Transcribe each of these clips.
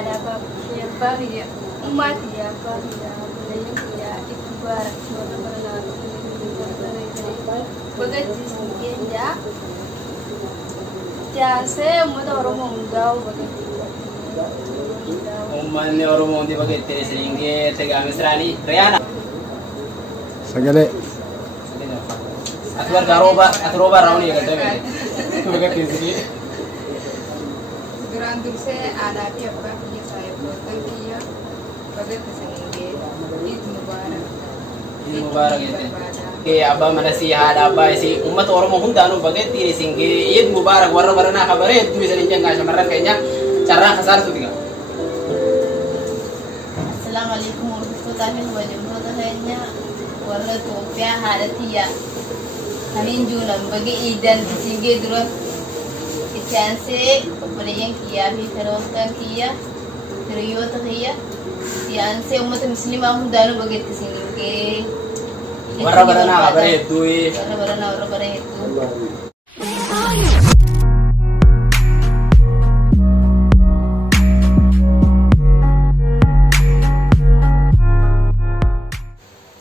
ada ya bagi ya umat ya bagi ya ya itu barat suara berenang begitu sih ya jase umat orang mengundang begitu umatnya orang mau di begitu sehingga tegak mesrani Riana Sagale. Atuar garoba rauni ya kata begitu sih Grandur se ada apa punya saya buatan dia begitu sehingga itu mubarak ini mubarak gitu ke abah mana sih ada apa sih umat orang mau hundanu begitu sehingga Eid mubarak warna warna kabarnya itu bisa dijangan nggak sama kayaknya cara kasar tuh tiga. Assalamualaikum warahmatullahi wabarakatuh. Warna Topia hadatia. Hamin junam bagi idan sehingga terus ikanse beriang kia bi teruskan kia teriot kia ikanse umat muslim aku dalam bagi sehingga Warna warna kabarnya itu warna itu.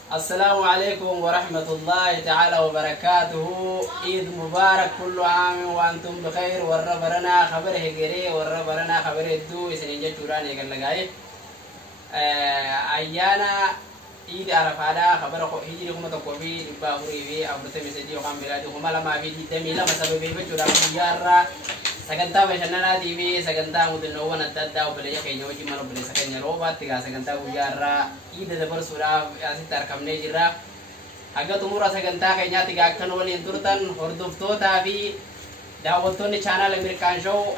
Assalamualaikum warahmatullahi ta'ala wabarakatuh. Eid Mubarak kullu aam wa antum bikhair. Warra barana khabar hegere warra barana khabar itu isinja curan ya kan lagai. Ayana Eid Arafada khabar ko hijri kuma to ko bi ba huriwi abrate mesedi ko kamera ko mala ma bi demila masabe be curan biara saganta besanana TV saganta mudun no wana tadda bele ya kayno ji maro bele sakanya robat tiga saganta ujara ida da bar sura asitar kamne jira aga tumura saganta kaynya tiga kan wali turtan horduf to tabi dawatun channel American show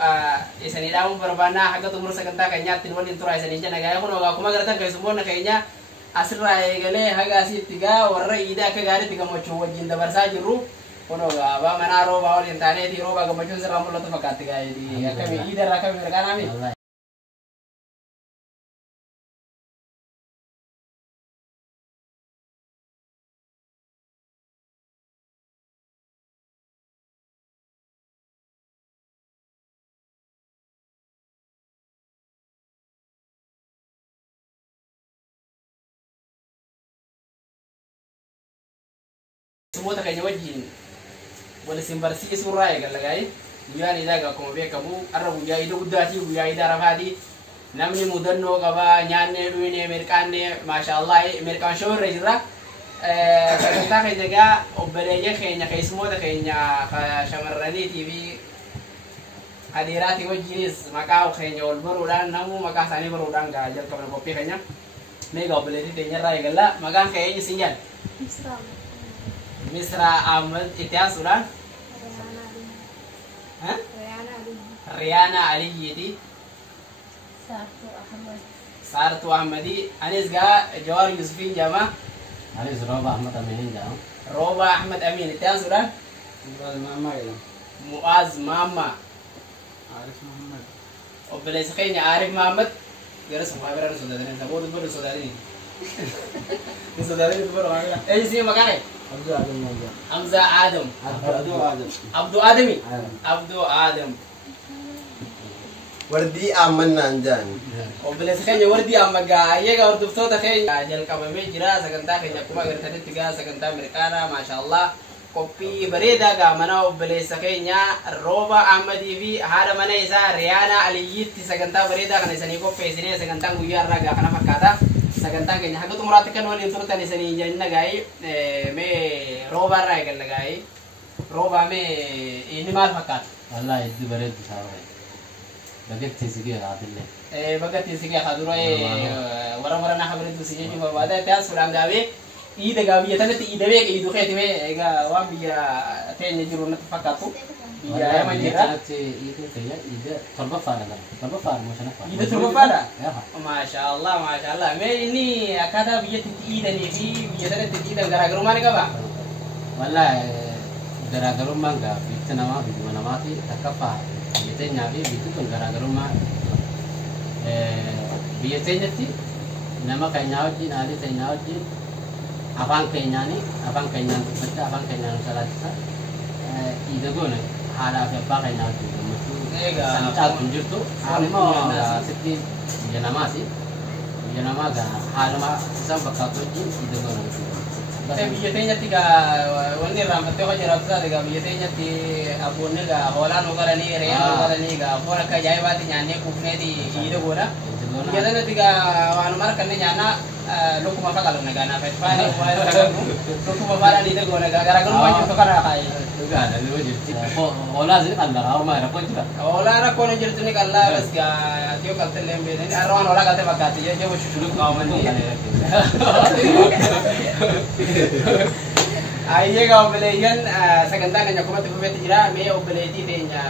isani daum berbana aga tumura saganta kaynya tin wali tura isani jana gaya kuno ga kuma garatan kay sumbona kaynya asra gale haga si tiga warra ida ka gari tiga mo chuwajin da barsa jiru kono ga ba manaro ba wali tane di roba ga majun sera mullo to makati ga di kami ida ra kami mereka nami semua tak kayaknya wajin boleh simbarsi surai kan lagai buya ni daga ko be kabu arabu ya ido udati buya ida rafadi namni mudanno gaba nyanne duine amerikanne mashallah amerikan show rejra ta kayaknya ga obeleje kayaknya kay semua tak kayaknya ka shamarani TV hadirati wajinis maka kayaknya ol barudan namu maka sani barudan ga jal kamera kopi kayaknya mega obeleje tenya rai gala maka kayaknya sinjan Misra Ahmad Itia sudah? Riana Ali Yiti Sartu Ahmadi Anis ga Jawar Yusufin Jama Anis Roba Ahmad Amin Jama Roba Ahmad Amin Itia sudah? Muaz Mama Arif Muhammad. Obelai sekaynya Arif Muhammad Gara semua berada saudara ini Sabur baru saudara ini Ini saudara itu baru sih makanya Hamza Adam. Abdu Adami. Abdu Adam. Wardi aman nanjan. Oh belas kayaknya wardi amaga. Iya ga wardi tuh tak jal kamame jira saganta kayaknya kuma gertani tiga saganta merkana masyaallah. Kopi bereda ga mana belas kayaknya Roba Ahmad TV hada mana isa Riana Aliyit saganta bereda kan isani kopi sini saganta guyar raga kana fakata. Saganta kayaknya hago tumuratikan wali turtan isani janna gai me roba rai kan gai roba me ini mal fakat Allah itu bered sahaja baget tisigi adille bagat tisigi khaduro wara na khabar itu sigi ma bada ta sulang gawe ida gawe ya tanati ida be idu kheti me ga wa biya tenya juruna fakatu biya ma jira itu saya ida torba fara mo sana fara ida torba fara masyaallah me ini akada biya titi ida ni bi biya tanati ida gara-gara mana ka ba wallahi gara-gara mangga bitta nama bi mana mati takapa bitta nyabi bitu kan gara-gara ma bitta nyati nama kay nyawji nali tay nyawji abang kenyani baca abang kenyani salah ida gona hada apa kay nyawji mutu sanca tunjuk tu amo siti biyya namaa si biyya namaa gaa haaluma isaan fakkaatu wajjin iddoo goona biyya teenyatti wanni irraanfattee hojii jiraatu taate biyya teenyatti abboonni hoolaan nu galanii re'een nu galanii foon akka ajaa'ibaatti nyaannee kuufneeti iida goona. Biyya sanatti waanuma harkanne nyaannaa lukkuma faqalumne naaf faana lukkuma faadhaan iida goona garaagarummaa jirtu kana hoolaa si qallaa homaa rakkoo jira. Hoolaa rakkoon hin jirtu ni qallaa bas atiyoo qaltillee hin beekne har'a waan hoolaa qalte fakkaatti jechuu shushuluu qabamanni. Ayyee obboleeyyan sagantaa keenya akkuma fufeetti jira mee obboleettii teenya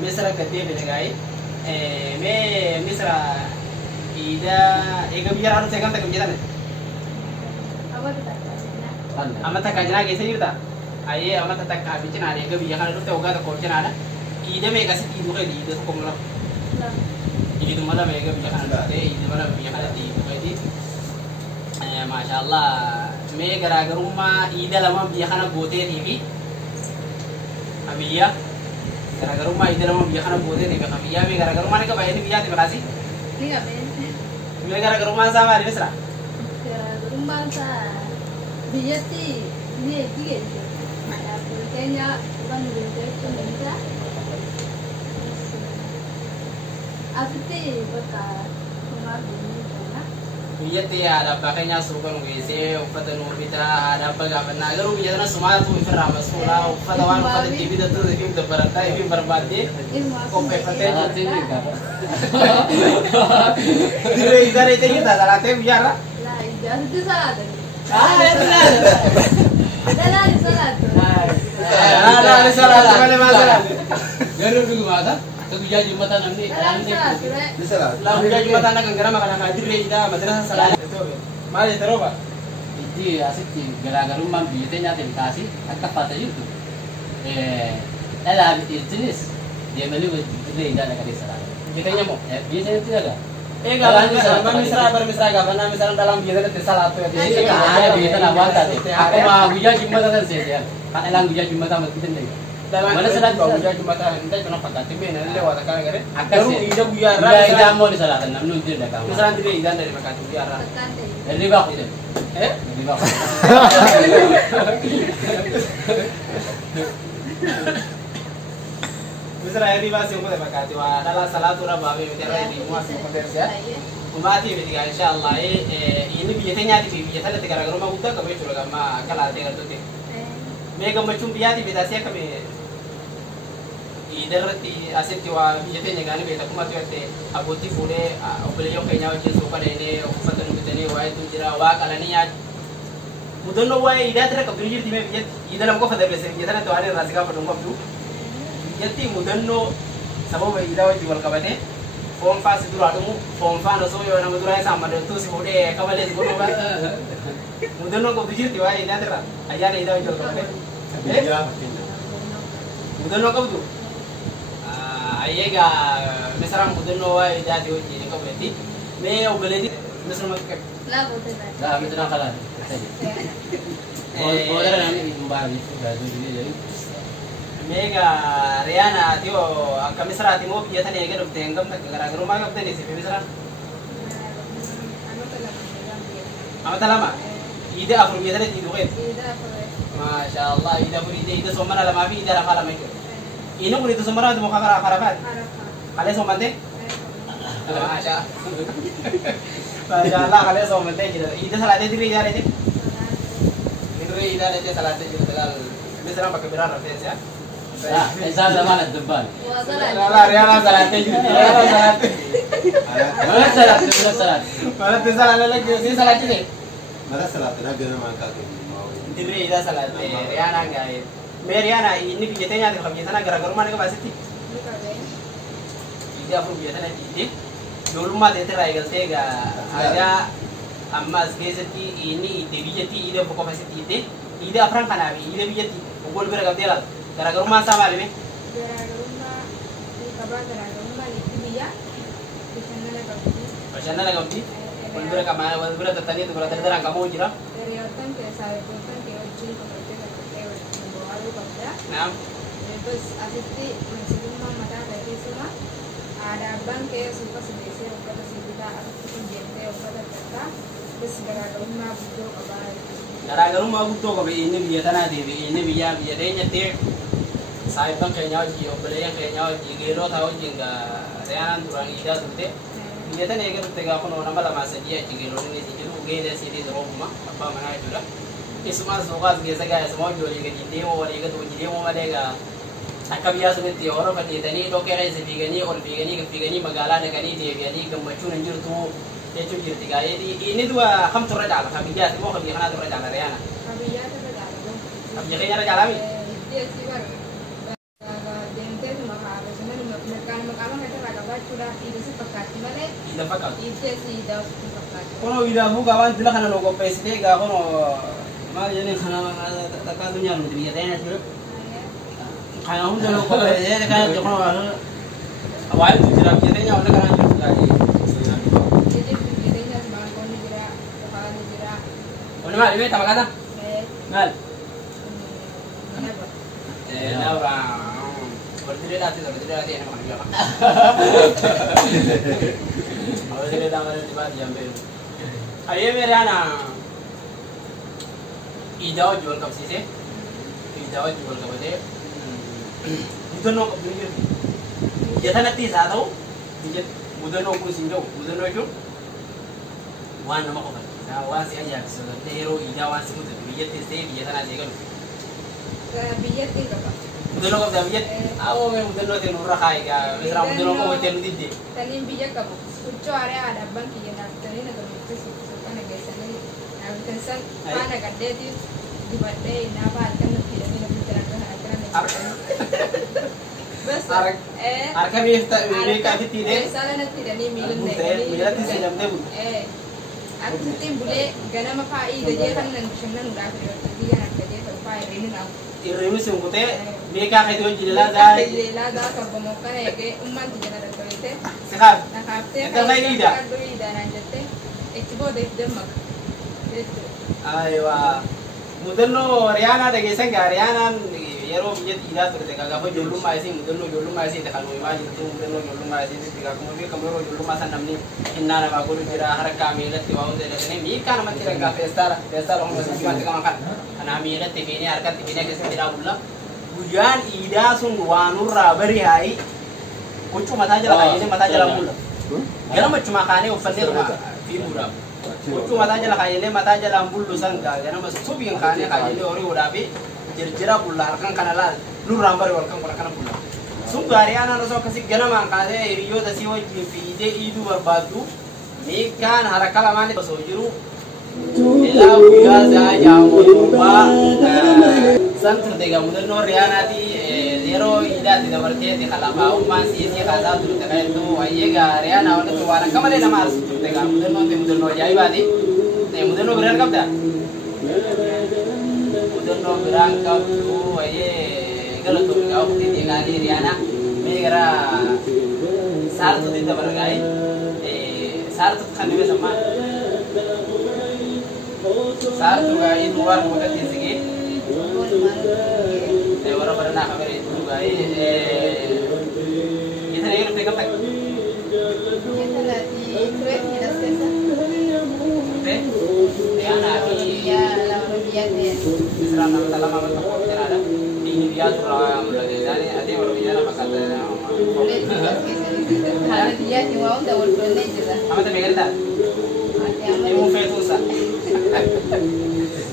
misira gaddee fide gaa'ee mee misira iida eega biyya irraa dhufte gamta kam jedhame amma takka jinaa keessa jirta ayyee amma takka bicinaan eega biyya kana dhufte waggaa tokko bicinaadha iida meeqasitti iiduu keeti iida tokko mul'atu iiduma lama eega biyya kana dhufte iiduma lama biyya kanatti iiduu keeti maashaallah mee garaagarummaa iida lama biyya kana gooteetii fi abiyyaa garaagarummaa iida lama biyya kana gooteetii fi abiyyaa mee garaagarummaa ni qaba inni biyyaati bakaasi mee garaagarummaan isaa maali misira garaagarummaan isaa biyyatti ni eebbigee keenya waan beekachuun danda'a asitti bakka kumaa biyyatti haadha abbaa keenyaa suuqa nu geessee uffata nu bitaa haadha abbaa gaafannaa garuu biyya sana sumaatu ifirraa masuudha uffata waan uffata itti bitatu ifi dabarataa ifi barbaaddee qopheeffatee dirree isaa reetee jirta salaatee biyyaarra ijaarsitti salaata dalaali salaata malee maa salaata garuu dhugumaata guyyaa jimmataa namni guyyaa jimmataa nakan gara makana dirree isaa madrasa salaata maal jette rooba itti asitti garaagarummaan biyya teenyaatiin kaasii akka faata jirtu dhalaa bittiinis deemanii dirree isaa dhaqanii salaata biyya teenya moo biyya teenyatti dhagaa egaa misraa bar misraa gaafannaa misraan dhalaan biyya sanatti salaattu biyya tana waan taate akkuma guyyaa jimmataa san seete kan dhalaan guyyaa jimmataa masgidan dhagaa mana salaat guyyaa jummataa hindi cuna fakkaatti beena illee waa takkaa gare garuu iida guyyaa irraa guyyaa idaa moo ni salaatan namni hundi dhagaa misraan dirree iidaan dari fakkaatti guyyaa irraa hirribaa kute hirribaa kute misra hirribaa si ummate fakkaatti waa dhalaa salaatu irra baafee miti irra hidiimumaa si ummate siya umaatii miti gaa insha Allah inni biyya teenyaati fi biyya sanatti garaagarummaa guddaa qabu jechuudha gamma akka laaltee galtutti mee gammachuun biyyaati beetaasii akkami iidarratti asitti waa biyya teenya gaanii beeta akkuma tuyatte abbootii fuudhee obboleeyyoon keenyaa wajjin suuqa dheenee uffata nu bitanii waa hedduu jira waa qalanii nyaatu mudannoo waa'ee iidaatti irra qabdu ni jirti mee biyyatti iida lam qofa darbeesse biyya sanatti waan irraa si gaafadhu hin qabdu biyyatti mudannoo sababa iidaa wajjin wal qabatee foonfaa si duraa dhumu foonfaan osoo yoo nama duraa isaan madantuu si fuudhee kabalee si godhuu mudannoo qabdu jirti waa'ee iidaatti irraa ayyaana iidaa wajjin wal qabatee mudannoo qabdu ayyeega misraan mudannoo waa'ee iidaatti wajjin qabeetti mee obboleetti misruma qabe daa misraan kalaati boodara namni hin baafii gaazuu biyya Mega Riana tio akka misraati moo biyya tana eega dhufte hangam takka garaagarummaa qabdanii sifi misraan amata lama iida afur biyya tanatti iidu qeet Masha Allah iida afur iida sommana lamaa fi iida lafaa lama jechuudha inni kun iida sommanaati moo karafaati kalee sommante Masha Allah kalee sommante jira iida salaatee dirree ijaarete dirree ijaarete salaatee jira tagal misraan bakka biraa rafee siya isaan lamaan addabbaan Riana salaatee jirti Riana salaatee mana salaate Malatti salaatee lagi si salaatee Mara salata na gana maka ke. dirree iida salaatee Riana gaa'e mee Riana inni biyya teenyaati kan biyya tana garaagarummaa ni qabaasitti iida afur biyya tana iidee ijoollummaa teetirraa eegaltee egaa aadaa amma as keessatti inni iidee biyyatti iida afur qofa asitti iidee iida afran kanaafi iida biyyatti obbol bira qabdee laata garaagarummaan isaa maalime bashannana qabdi wal bira qamaa wal bira tattanii bira dardaraan qamoo jira naam asitti masjidummaa mataa ta'e keessumaa aadaa abbaan kee suuqa si geessee uffata si fakkaata. Bas garaagarummaa guddoo qabaa. Garaagarummaa guddoo qabe inni biyya tanaatiif inni biyya teenyatti saahiban keenya wajjin obboleeyyan keenya wajjin geelota wajjin re'aan duraan iidaa turte biyya tana eega turte gaafa nama lamaa sadii achi geelonni itti jiru geelee sidii roobuma abbaa manaa jechuudha. Isumas suuqaas keessa gaa isuma hojii walii gadi deemuu walii gadi hojii deemuu malee gaa akka biyyaa sunitti yeroo fadhiitanii dhoqqee keessa fiiganii ol fiiganii magaalaa dhaqanii deebi'anii gammachuun hin jirtu jechuun jirti gaa inni du'a kamtu irra caala kan biyyaati moo kan biyya kanaatu irra caala re'aana. Kan biyyaatu irra caala. Kan biyya keenya irra caalami. Iddeessi bara deemteetuma haala sanaduma maqaama kan irraa qabaachuudhaaf iddeessi fakkaatti malee. Iida fakkaatu. Iddeessi iidaa ofitti fakkaatti. Kono iidaafuu gaabaan dila kana nu qopheessitee gaa kono maal jennee kana takkaatu nyaannuti biyya ta'een asirra. Kana hunda nu qopheessitee kana kono waa'ee tu jira biyya ta'een wanta kanaan jirtu gaadii. Wani maal dhibee tapha kana? Maal? Nama waldiree dhaatee nama kan biyya kana. Waldiree dhaatee dhibaati jambee. Ayyee meeraana iidaa wajjin wal qabsiisee iidaa wajjin wal qabatee mudannoo qabdu ni jirti. Biyya tanattis haa ta'u mudannoo kun siin ta'u mudannoo jechuun waan nama qofatu. Waan si ajaa'ibsiisu yeroo iidaa waan si mudatu biyyattis ta'ee biyya tanaas eegalu. Biyyatti qaba. Mudannoo qabdaa biyyatti? Awoo mee mudannoo ta'e nurra haa egaa misirraa mudannoo qabatee nu didde. Taniin biyya qabu. Huccuu aadaa abbaan kiyya naaftanii nagamatti suuqana geessanii naaftan san faana gaddeetiif dibadhee naafa halkan nutti hidhamee nutti akka harka beekaa fitti hidhee saala natti hidhanii miilatti seejamtee bulu. Akkasittiin bulee ganama faa'ii gajee kan nan bashannanuudhaaf biyya akka jee ta'u faa'ii irreen naafu. Irreemi sun kutee beekaa keetii wajjin ilaa gaa'ee. Ilaa gaa'aa torbamoo kana eegee ummanti jala dadhabete. Si haaf. Nakaaftee Egaa dhiida. Kaaddoo dhiidaanaan jettee itti booda itti dammaka. Ayiwa mudannoo riyaanaa dhageessan gaa riyaanaan yeroo biyya dhiidaa turte gaafa ijoollummaa isii mudannoo ijoollummaa isii kan uumaa jirtu mudannoo ijoollummaa isii akkuma beekamu yeroo ijoollummaa san namni hinnaa namaa godhu jira harkaa miilatti waa hunda jedhanii miikaa namatti dhagaa feestaala humna sisimatti qaban kanaa miilatti fiinee harkatti fiinee keessatti dhaabulla guyyaan dhiidaa sun waanurraa bari haayi huccuu mataa jala kaayinee mataa jala mulla gara machumaa kaanee uffannee fiiguudhaaf huccuu mataa jala kaayinee mataa jalaan bullu san ganama subiin kaanee kaayinee horiiwudhaafi jirjira bulla harkan kana laal nurraan bari walkan kuna kana bulla sun gaarii aanaan osoo akkasii ganamaan kaasee hiriyoota sii wajjin fiidee iiduu barbaaddu miikaan haraka lamaan osoo jiru ilaa guyyaa isaa jaamotummaa san turte egaa mudannoo riyaanaati yeroo iidaatti dabarteeti kalabaa'ummaan siisii kaasaa turte kajettu wayyee gaa riyaanaa walitti waan akka malee nama aarsu turte egaa mudannoo ajaa'ibaati mudannoo biraan qabdaa mudannoo biraan qabdu wayyee galatoomii gaa ofitti deegaanii riyaana mee gara saartutti dabargaa'e saartutti kan dhibee sammaa saartu gaa'ee duwwaa mudatti sigee warra baranaa kameree itu gaa'ee kita lagi nufti kaptak Kita lagi kue tidak selesai. riyaana fi Ya, lawan dia ni. Isra nama talama bertakwa kita ada ini dia surah mulai dari ada orang bicara maka Boleh juga selesai. Kalau dia cuma udah boleh juga. apa tu mereka tak Yang ilmu fetusa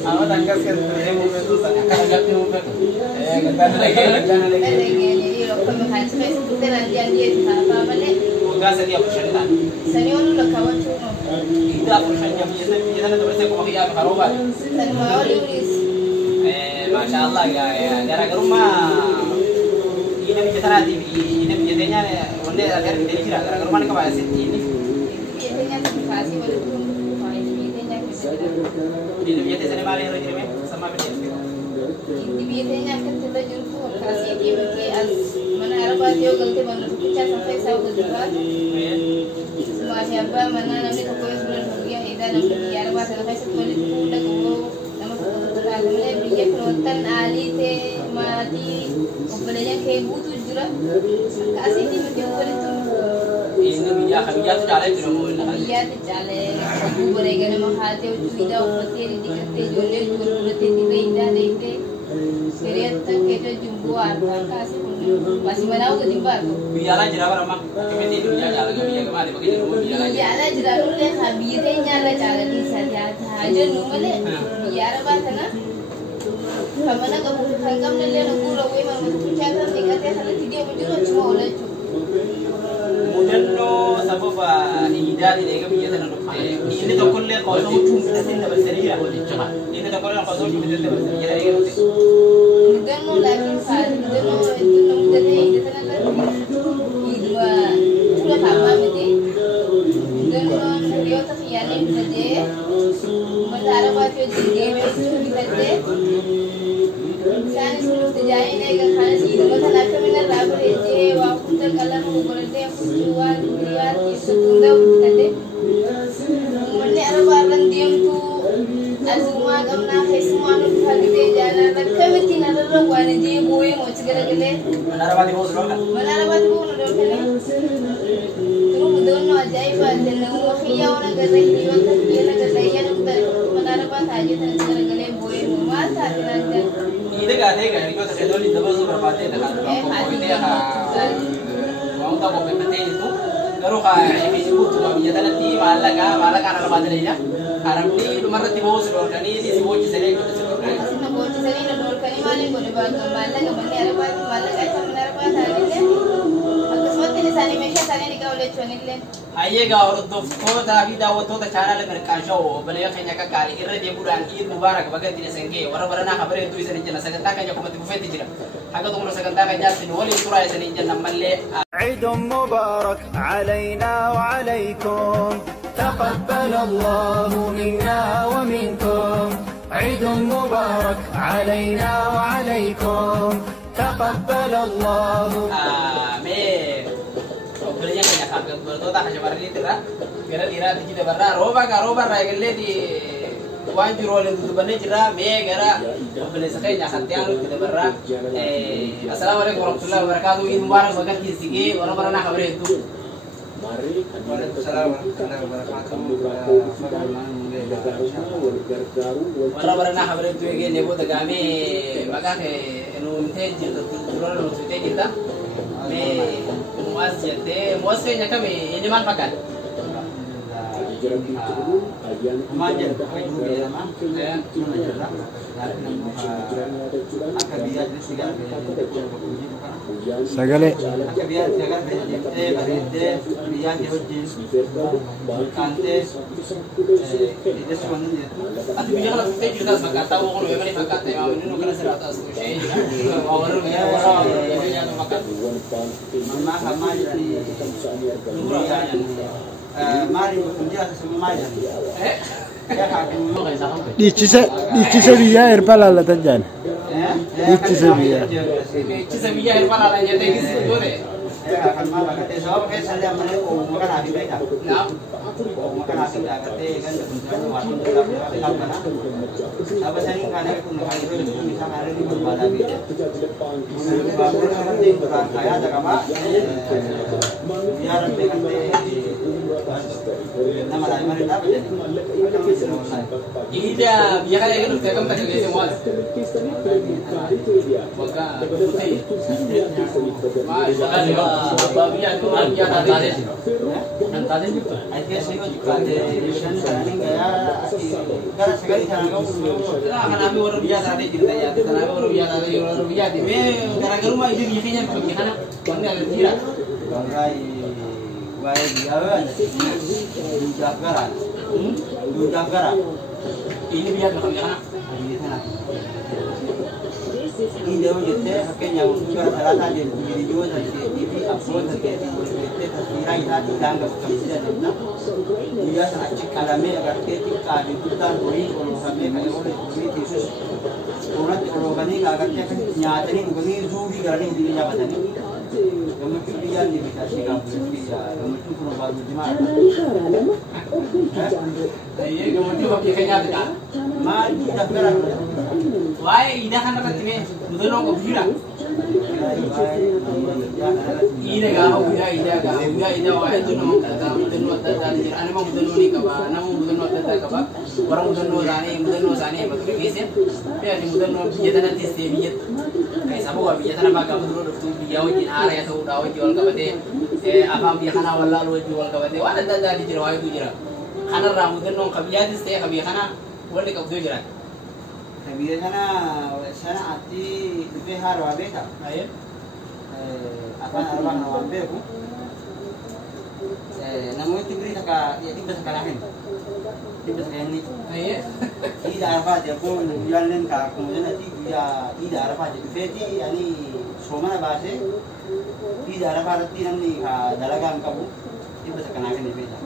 apa tangkas kan ilmu fetusa kalau jatuh ilmu fetus kita lagi jangan lagi jadi lokal makan saya sebutnya nanti yang dia di apa balik. enggak sedia persyaratan Sani onu lo kawan cuma. tidak persyaratan biasanya tu bersih kau kiam karobat Sani mau liuris. Masya Allah ya gara-gara rumah ini bisa nanti ini biasanya onde agar kita kira gara-gara rumah ni kau bahas ini Biasanya kasih boleh turun. Biasanya bisa. ini biasanya malah yang regime sama beda Di biasanya kan kita jumpa kasih dia bagi as mana Arab dia ganti mana kita sampai tahu kejutan. Semua siapa mana nanti kau sebenarnya dia ida nanti dia Arab sampai sekali pula kau nama kau namanya dia penonton ali te mati. Kemudian kayak butuh jurah kasih dia macam boleh tu. ini biaya jalan itu mau Iya terjale, boleh gana mahate udah upati di kete jole jole di reida dete, seriat kita jumbo arta kasih masih mana udah timbar tuh. biaya lah jera orang mak kemeti itu biaya jalan biaya kemana pakai rumah biaya lah. Biaya lah jera dulu habire nyala jalan di sana aja numale biaya apa sana? Kamana kamu hangam nelle nukuro we mau kucaka dikate hal tidak bujuro cuma oleh cu. Kemudian lo sabab ida di lega biaya sana dokter. Ini tu kulle kau tu cuma kita sini berseria. Ini tu kulle kau tu cuma kita berseria lega dokter. Kemudian lo lagi saat kemudian lo itu nunggu deh itu sana lagi. Idua sudah lama mesti. Kemudian lo nuriyo tak yani bisa deh. Mentara baca game itu bisa deh. Kan suruh terjadi lega kan sih. Masa nak kemana rabu aja. Waktu terkalah mau berada jual lihat itu tunda bisa deh. Mana ada barang diam tu. Azuma gamna hai semua nu halide jalan kami tina ada wana je boy mo cigara gele Menara bati bos lo kan. manara bat bu no do kene turu don no ajai ba den no khiya wana gele hiyo ta kila gele ya no manara bat aje tan cigara gele boy mo ma ta tan Ini kan ada kan itu terkait dengan double super party dengan kau itu ya mau tahu kau PPT itu baru kayak ini itu tuh kami nyata nanti malah kan ada badan ini ya harap ni lumar nanti bos lo kan ini si bos jadi itu sebenarnya asina bo sari no do kani mali go de ba mala ga mali ara bat mala ga ta manara bat aje akasmat ni sani mesha sani ni ka ole chonille आइएगा और दोस्तों अभी दावत हो तो चैनल में काशो बने कहीं का कारी इरे दे बुरान ईद मुबारक बगैर दिन संगे और वरना खबर है तू इसे नहीं जना सकता क्या जो मत बुफे दिजरा अगर तुम सकता क्या जात दिन होली तुरा इसे नहीं जना मल्ले عيد مبارك علينا وعليكم تقبل الله منا ومنكم عيد مبارك علينا وعليكم تقبل الله آمين Obrolannya banyak kan berdoa tak hanya barang itu lah. Kira kira di kita barang roba raya gile di wanjur oleh itu bener jera me gara obrolan sekai nyakat yang kita barang. Assalamualaikum warahmatullahi wabarakatuh. Ini mubarak bagat kisiki orang nak kabar itu. Waalaikumsalam warahmatullahi wabarakatuh. Orang nak kabar itu ini nebo tegami maka ke nunte jitu turun nunte kita. Me muas jete muas kayaknya kami ini manfaat. Kemarin kami juga ya mah. Saya cuma cerita. Akabiat di segala Sagale. Akabiat segala berite biar diuji. Kantes. Itu semuanya. Ati biar kalau kita juga sebagai tahu kalau memang ini fakat ya. Ini nuker serata sih. Orang ya orang ini yang fakat. Mama kama di Nurul ya. Mari bekerja semuanya. Ya aku. Dici biya erpala la tanjan. Dici biya. Dici biya erpala la jadi gitu deh. Ya kan malah kata soal kayak saya mana makan hari mereka. Nah, Makan hari dah kata kan kemudian waktu kita bilang mana. Apa saya kan itu nak itu bisa hari ini berbeda beda. Baru nanti berat saya ada apa? Biar nanti nama lain mana dapat jadi. Ida biar kayak gitu saya kan pakai semua. Maka putih. Babian nanti nanti juga. Akhirnya saya juga ada vision planning kayak karena sekali cara kamu. Nah, kan kami orang biasa ada cerita ya. Kita orang biasa ada orang biasa. Me gara-gara rumah itu bikinnya bagaimana? Kami ada tidak. Bangkai wae dia ada dua garan. Ini biar bagaimana? Ini dia ujete haknya ujar salata je jadi juga dari TV upload ke taswira ita dianggap kamera dan dia sangat cikalame agar ketika diputar doi kalau sampai kalau oleh itu Yesus orang orang ini agarnya nyata ini bukan zuri garani di jabatan ini gammachuu biyyaan ni bitaa si qabu biyya gammachuu kun baatu jimaa Aye, gammachuu bakki keenyaati dha. maal daggara Waa'ee iidaa kana irratti mee mudannoo qabu jira. Iida gaafa guyyaa iidaa waa'ee mudannoo adda addaa jira. Anima mudannoo ni qaba. Nama mudannoo adda addaa qaba. Warra mudannoo isaanii himatu geesse. Ani mudannoo biyya tanattis ta'e biyya keessaa bu'aa biyya tana bakka mudannoo dhuftu biyya wajjin haala ta'uudha wajjin wal qabatee afaan biyya kanaa wallaaluu wajjin wal qabatee waan adda addaati jira waa'eetu jira. Kanarraa mudannoon qabiyyaatis ta'e qabiyya kanaa walli qabduu jira. biyya sana ati dhufee haarawaa beekta afaan arabaa kana waan beeku namoonni birii takka dhibba takka laafin dhibba takka inni iida arafaati abboo guyyaalleen ka akkuma jenatti guyyaa iida arafaati dhufeeti ani soomana baasee iida arafaa irratti namni ka dalagaa hin qabu dhibba takka naafin beekta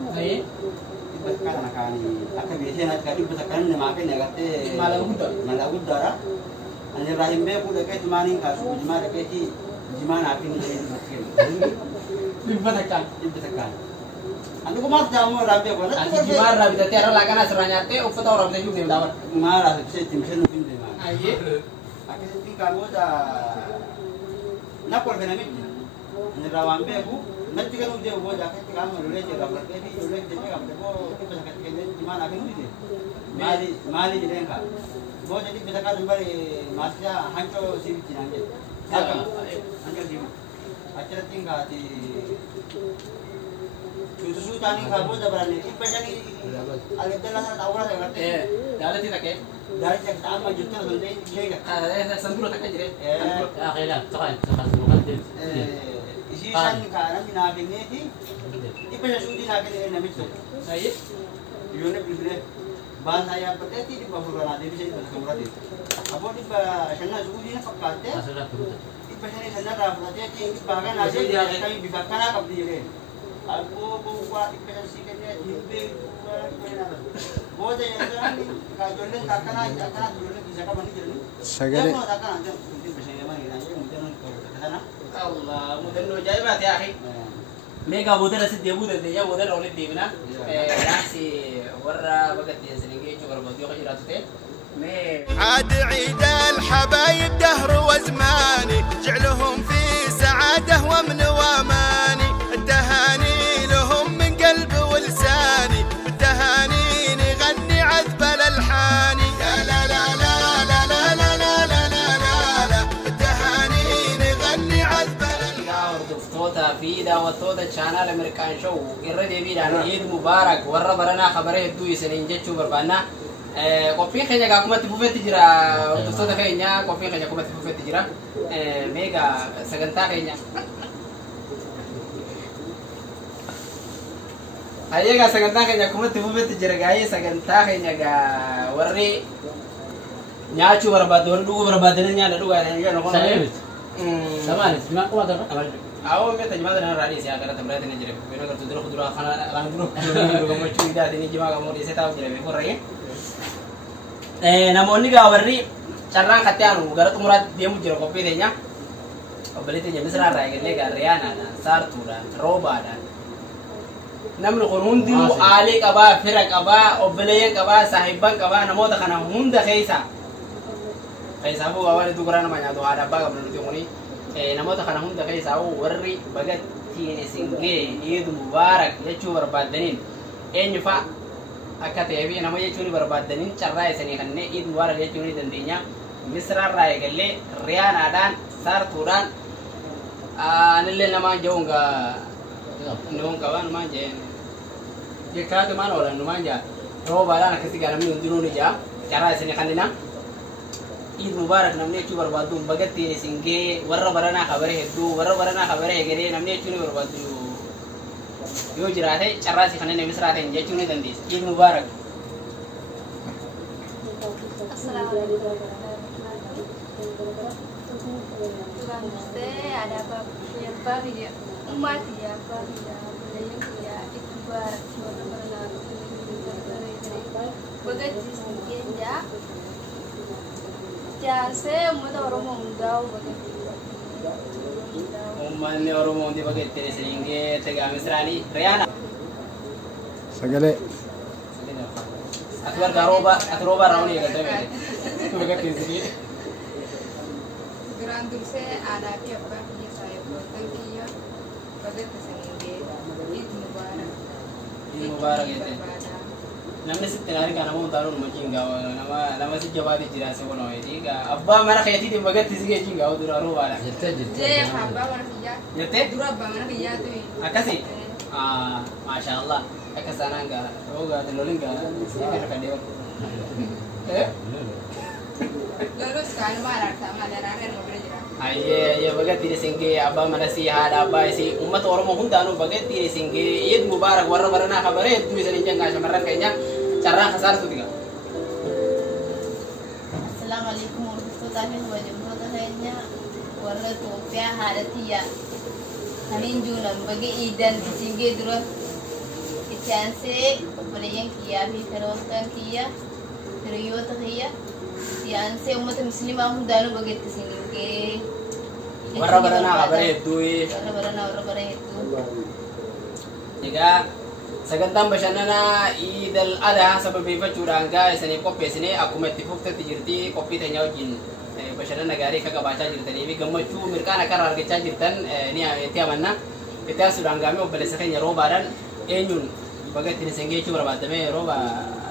dhibba takka kana kaani akka biyya seenaatti ka dhibba takka namni namaa kenna agartee mala guddaadha ani irraa hin beeku dhaqeetu maaniin kaasu jimaa dhaqeeti jimaa naafin Dhibba takkaan. Anu kau maaf jamu rapi aku. Ati jimaa irraa bitatee har'a laaqana asirraa nyaattee uffata warra bitachuu deemtaa bara. Marah saya tim saya nufin deh mah. Ayyee. Akhirnya tim kamu dah nak kau kena mesti. Ni rawam be aku. Nanti kan udah aku dah kita kamu dulu aja rawam be ni dulu aja kamu deh. Kau kita sakit kena jimaa nak ni deh. Mali jadi enggak. Kau jadi bisa kan kembali masih hancur sih jinanya. Hancur sih. Akhirnya tinggal di susu tani kamu dah berani. Ipa jadi agak telah tahu lah saya ngerti. Dala ti take. Dari cek sama juta nanti dia. Sanduro take jire. Akhiran, sekarang bukan tim. Isi san karena minakin ni. Ipa sa sudi nakin ni namin to. Ayyee. Yun na bibili. Bahasa yang pertama di bawah natin bisa itu semua itu. Apa di bawah sana sudi na pagkate. Masalah turut. Ipa sana rapat dia di bagan nasi dia kami bisa kana kapdi ni. Aku buat ipa sih kena himbe बहुत है ऐसा नहीं काजोले takkan dulu bisa kapan ini jadi Sagale. mau takkan aja mungkin bisa ya mana ini mungkin ke sana Allah mudanno jaibat ya akhi. Mega bodar asid debu de ya bodar oleh debna. Nasi warra bagat ya senenge coba buat yo kajira tute. Me عاد عيد الحبايب دهر وزماني جعلهم في سعادة ومن واماني التهاني لهم من قلب ولساني التهاني نغني عذب الألحان يا لا لا لا لا لا لا لا لا لا لا التهاني نغني عذب الألحان توتا في دا وتوتا channel American show irra debi da Eid Mubarak warra barana khabare du isinin jechu barbana kopi kenya ga kuma tibufeti jira tosta kenya kopi kenya kuma tibufeti jira mega saganta kenya ayega saganta kenya kuma tibufeti jira ga saganta kenya ga warri nyaachu barbadu wardu barbadana nya da duga nya no kono Sama nih, cuma aku ada apa? Awo meta jima dana radi si agara tamra tene jere beno gar tudro khudra khana lan duro duro mo chuida tene jima ga mo di seta jere be korre namonni ga warri charran khatyanu gar tumurat demu jere kopi denya obalite je misra ra gelle ga riana da sartu da roba da namnu qurun dimu ali qaba fira qaba obaleyen qaba sahiban qaba namota khana hunda khaisa bu awale dukurana manya do ada baga benu tingoni namota kana hunda khaisa warri bagat tini singe Eid Mubarak yachu barbadanin enfa akate ebi namo yachu ni barbadanin charra isani kanne Eid Mubarak yachu ni dandinya misra ray galle riana dan sarturan anille nama jaunga nung kawan manje je ka ke mana orang numanja roba dan kesiga namin undunu ni ja charra isani kanne na Eid Mubarak namne chu barbadu bagatti singe warra barana khabare heddu warra barana khabare hegere namne chu ni barbadu yo jirate charrasi khanne misrate je chu ni dandis Eid Mubarak Assalamualaikum. Namaste, ada apa yang baru ya? Umat ya, baru ya, ya itu barat suara barana bagatti singe ya. Jase ummata oromoo hundaa'u ummanni oromoo hundi bakka itti isiniin tegaame siraanii riyaana Sagalee. ati warga rooba raawuni eegaltame bakka itti isinii Duraan dursee aadaa fi abbaa biyya isaa eebboottan kiyya bagatti saniin ga'e Eid Mubaarak. Eid Mubaarak jette. Namni sitti naari kana moo taanu makiin gawa nama si jabaati jira se wono edi ga abba mana kayati di bagatti si geji gawa dura ro bala Jette jette. Jee abbaa mana kiyya. jette Dura abbaa mana kiyya tu. akasi masya Allah akasana ga roga de lolin ga si fer ka dewa Lalu sekarang malah sama ada rakyat ngobrol jira. ayye bagatti di singe abba mana si hada abba si ummat oromo hundanu bagatti di singe Eid Mubarak warra barana khabare tu bisa ninjang shamarran kayaknya cara khasar tu tiga Assalamualaikum warahmatullahi wabarakatuh. Warna Ethiopia hadatia. Hamin junam bagi idan disinge dulu. Icanse beliyang kia fi teruskan kia. Teriyot kia. Icanse umat muslim aku dalu bagi disinge. warra barana khabare tu Warna itu. Jika sagantaan bashannana Eid al-Adha sababeeffachuudhaan gaa isanii qopheessine akkuma itti fuftetti jirti qophii teenya wajjin bashannana gaarii akka qabaachaa jirtanii fi gammachuu mirqaan akka irraa argachaa jirtan ni itti amanna. Itti aansuudhaan gaamee obboleessa keenya roobaadhaan eenyuun baga ittiin isin geechuu barbaadame rooba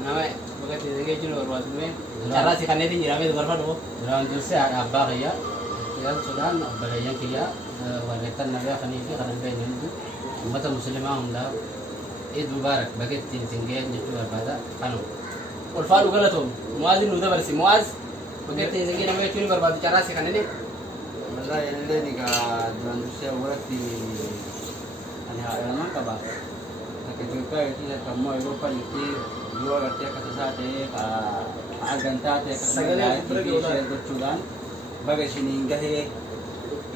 nama baga ittiin isin geechuu barbaadame carraa si kanneetiin jiraamee dubarfadhu. Duraan dursee haadha abbaa kiyya. Yang sudah obboleeyyan kiyya warreettan nagaa kanii fi kanan beenye hundi ummata muslimaa hundaa Eid Mubaarak baga ittiin isin ga'een jechuu barbaada kanu. Ulfaadhu galatoom muwaazin nu dabarsi muwaaz baga ittiin isin ga'ee nama jechuu ni barbaadu carraa si kanneetiin. Wallahi illee ni ka duraan dursee walitti ani haadha namaa qaba. Akka Itoophiyaa yookiin akka immoo Awurooppaan itti yoo agartee akka tasaa ta'ee ka argantaa ta'e Sagalee akkasuma ishee gochuudhaan baga isiniin gahee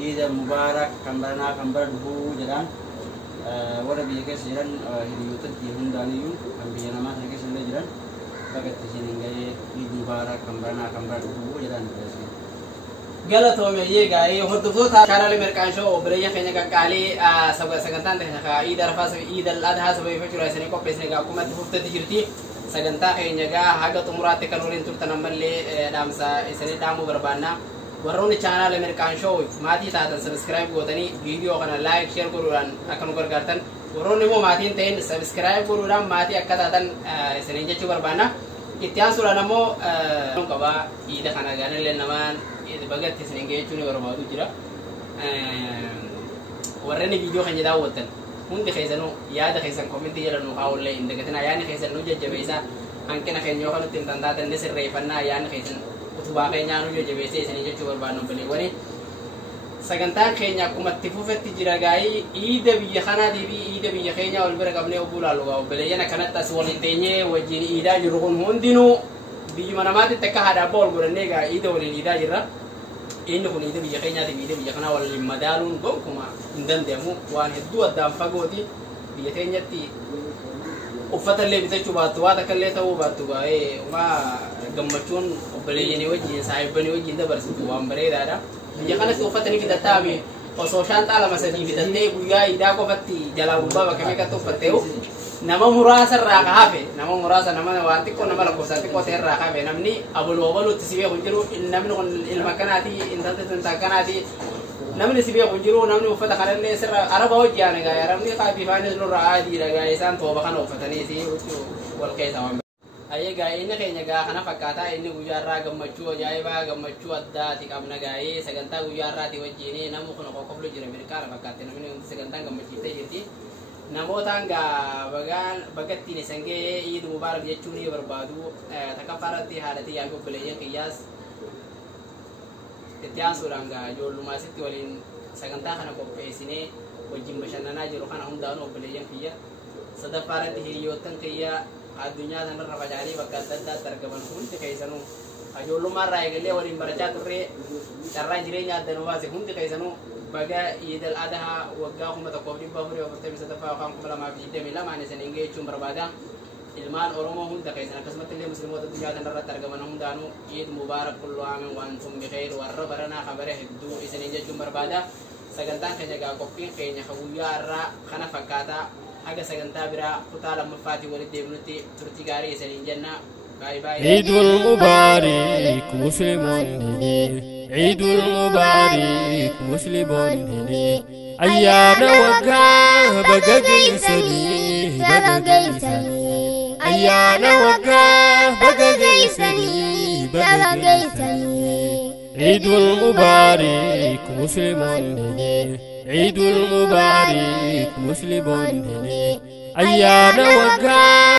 Eid Mubaarak kan baranaa kan bara dhufuu jedhaan warra biyya keessa jiran hiriyootatti hundaaniyyuu kan biyya namaa sana keessa illee jiran baga itti isiniin gahee Eid Mubaarak kan baranaa kan bara dhufuu jedhaan galatoome yeegaa'ee hordoftoota chaanaalii mirqaanshoo obboleeyyan keenya qaqqaalee sagantaan teenya Eid Arafaa Eid al-Adhaa sababeeffachuudhaan isinii qopheessine gaa akkuma itti fuftetti jirti sagantaa keenya gaa haga xumuraatti kan waliin turtan ammallee dhaamsa isinii dhaamuu barbaanna warroonni chaanaalii mirqaanshoo maatii taatan sabiskiraayib gootanii viidiyoo kana laayik sheer godhuudhaan akka nu gargaartan warroonni immoo maatiin ta'in sabiskiraayib godhuudhaan maatii akka taatan isiniin jechuu barbaanna itti aansuudhaan ammoo qabaa iida kana gaanillee namaan bagatti isiniin geechuun barbaadu jira warreen viidiyoo keenya daawwattan hundi keessanuu yaada keessan komentii jedhan nu kaa'ullee hin dagatinaa yaadni keessan nu jajjabeessaa hanqina keenya yoo kanatti hin tantaatan ni sirreeffannaa yaadni keessan utubaa keenyaa nu jajjabeessee isinii jechuu barbaadnu obboleewwani sagantaan keenya akkuma itti fufetti jira gaa'ii iida biyya kanaatii fi iida biyya keenya wal bira qabnee obuu laalu gaa obboleeyyan akkanatti as waliin teenyee wajjin iidaa jirru kun hundinuu biyyuma namaatitti akka haadha abbaa wal godhannee gaa iida waliin iidaa jirra inni kun iida biyya keenyaati iida biyya kanaa waliin madaaluun gonkuma hin danda'amu waan hedduu addaan fagooti biyya keenyatti uffata illee bitachuu baattu waa takka illee ta'uu baattu gaa'ee waa gammachuun obboleeyyanii wajjin saahibbanii wajjin dabarsitu waan bareedaadha biyya kanatti uffata ni bitattaami osoo shaanxaa lama sadii bitattee guyyaa iidaa qofatti jalaa gubbaa bakka meeqatti uffatteehu nama muraasa irraa ka hafe nama muraasa nama waan xiqqoo nama lakkoofsaan xiqqoo ta'e irraa hafe namni abaluu abaluutti si beeku jiru namni kun ilma akkanaati intalti akkanaati namni si beeku jiru namni uffata kanallee sirra araba hojjaan egaa arabni bifaanis nurra aadiidha egaa isaan tooba kana uffatanii si wal keessa waan ayye gaa inni keenya gaa kana fakkaataa inni guyyaa irraa gammachuu ajaa'ibaa gammachuu addaati qabna gaa'ee sagantaa guyyaa irraati wajjin namni kun qoqqoflu jira mirqaana fakkaatte namni sagantaan gammachiiftee jirti namootaan gaa bagattiin isin ga'ee Eid Mubaarak jechuun ni barbaadu takaffaarratti haadhatii yaa obboleeyyan kiyyaas itti aansuudhaan gaa ijoollumaasitti waliin sagantaa kana qopheessinee wajjin bashannanaa jiru kana hundaanuu obboleeyyan kiyya sadaffaarratti hiriyoottan kiyya addunyaa sanarra faca'anii bakka adda addaatti argaman hundi keessanuu ijoollummaarraa eegalee waliin barachaa turree carraa jireenya adda nu baase hundi keessanuu baga Eid al-Adhaa waggaa 1443 yookaan 2022 isiniin geechuun barbaada ilmaan Oromoo hunda keessan akkasumatti illee musliimoota addunyaa kanarratti argaman hundaanuu Eid Mubaarak kullu aamin wa antum bikhair warra baranaa kabare hedduu isiniin jechuun barbaada sagantaan keenya gaa qophiin keenya guyyaa irraa kana fakkaata haga sagantaa biraa kutaa lammaffaatii walitti deemnutti turtii gaarii isaniin jenna. عيد المبارك مسلمون عيد المبارك مسلمون أيام وقاه بقى أيام وقاه بقى عيد المبارك مسلمون عيد المبارك مسلمون أيام وقاه